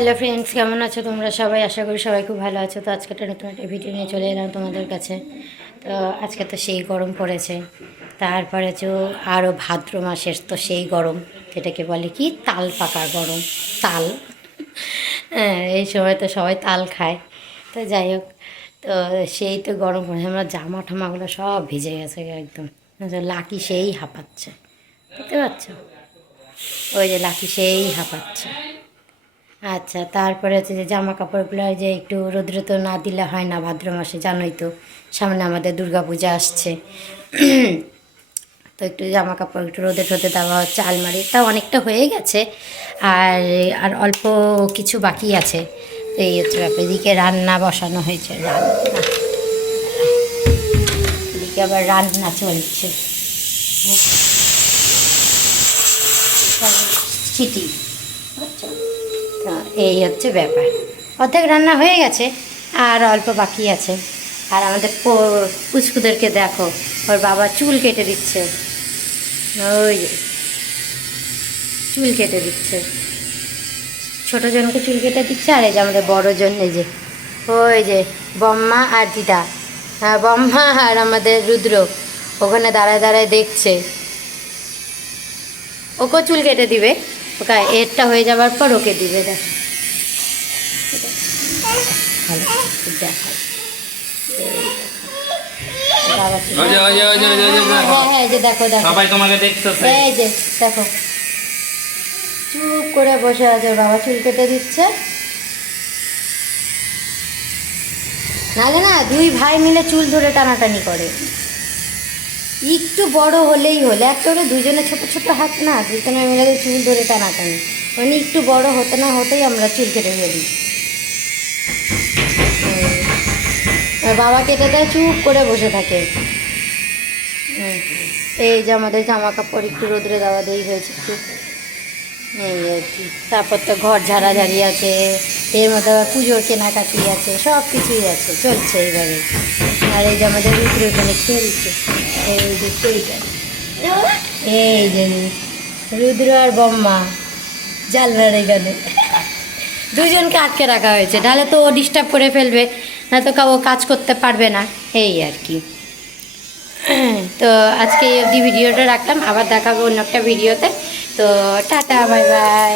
Hello friends, কেমন আছো তোমরা সবাই? আশা করি সবাই খুব ভালো আছো। তো আজকে একটা নতুন একটা ভিডিও নিয়ে চলে এলাম তোমাদের কাছে। তো আজকে তো সেই গরম পড়েছে, তারপরে তো আরও ভাদ্র মাসের তো সেই গরম, যেটাকে বলে কি তাল পাকা গরম। তাল হ্যাঁ, এই সময় তো সবাই তাল খায়। তো যাই হোক, তো সেই তো গরম পড়েছে, আমরা জামা ঠামাগুলো সব ভিজে গেছে একদম। লাকি সেই হাঁপাচ্ছে, বুঝতে পারছো? ওই যে লাকি সেই হাঁপাচ্ছে। আচ্ছা, তারপরে হচ্ছে যে জামা কাপড়গুলো যে একটু রোদ্রে তো না দিলে হয় না, ভাদ্র মাসে জানোই তো সামনে আমাদের দুর্গা পূজা আসছে। তো একটু জামা কাপড় একটু রোদে টোদে দেওয়া হচ্ছে, আলমারি তাও অনেকটা হয়ে গেছে, আর আর অল্প কিছু বাকি আছে। তো এই হচ্ছে ব্যাপার। এদিকে রান্না বসানো হয়েছে, রান্না এদিকে আবার রান্না চলছে। চিটি, বুঝছো? তো এই হচ্ছে ব্যাপার। অর্ধেক রান্না হয়ে গেছে আর অল্প বাকি আছে। আর আমাদের পুচকুদেরকে দেখো, ওর বাবা চুল কেটে দিচ্ছে। ওই যে চুল কেটে দিচ্ছে, ছোটো জনকে চুল কেটে দিচ্ছে। আর এই যে আমাদের বড় জন, এই যে ওই যে বম্মা আর দিদা, হ্যাঁ বম্মা আর আমাদের রুদ্র ওখানে দাঁড়ায় দাঁড়ায় দেখছে। ওকেও চুল কেটে দিবে, ওকে এরটা হয়ে যাওয়ার পর ওকে দিবে। দেখ ভালো দেখায় হ্যাঁ, যে দেখো দেখো সবাই তোমাকে দেখতেছে। এই যে দেখো চুপ করে বসে আছে, বাবা চুল কেটে দিচ্ছে। নাহলে না দুই ভাই মিলে চুল ধরে টানাটানি করে। একটু বড় হলেই হলে, একেবারে দুজনে ছোট ছোট হাত না, দুজনে মিলে চুল ধরে টানাটানি। মানে একটু বড় হতে না হতেই আমরা চুল কেটে ফেলি। বাবা কেটে দেয়, চুপ করে বসে থাকে। এই যে আমাদের জামা কাপড় একটু রোদ্রে দেওয়া দেই হয়েছে একটু, এই আর কি। তারপর তো ঘর ঝাড়াঝাড়ি আছে, এর মধ্যে আবার পুজোর কেনাকাটি আছে, সব কিছুই আছে, চলছে এইভাবে। আর এই যে আমাদের রুদ্র এখানে খেলছে, এই যে খেলছে, এই যে রুদ্র আর বম্মা জানলার এখানে দুজনকে আটকে রাখা হয়েছে, নাহলে তো ও ডিস্টার্ব করে ফেলবে, না তো ও কাজ করতে পারবে না, এই আর কি। তো আজকে এই অবধি ভিডিওটা রাখলাম, আবার দেখাবো অন্য একটা ভিডিওতে। তো টাটা, বাই বাই।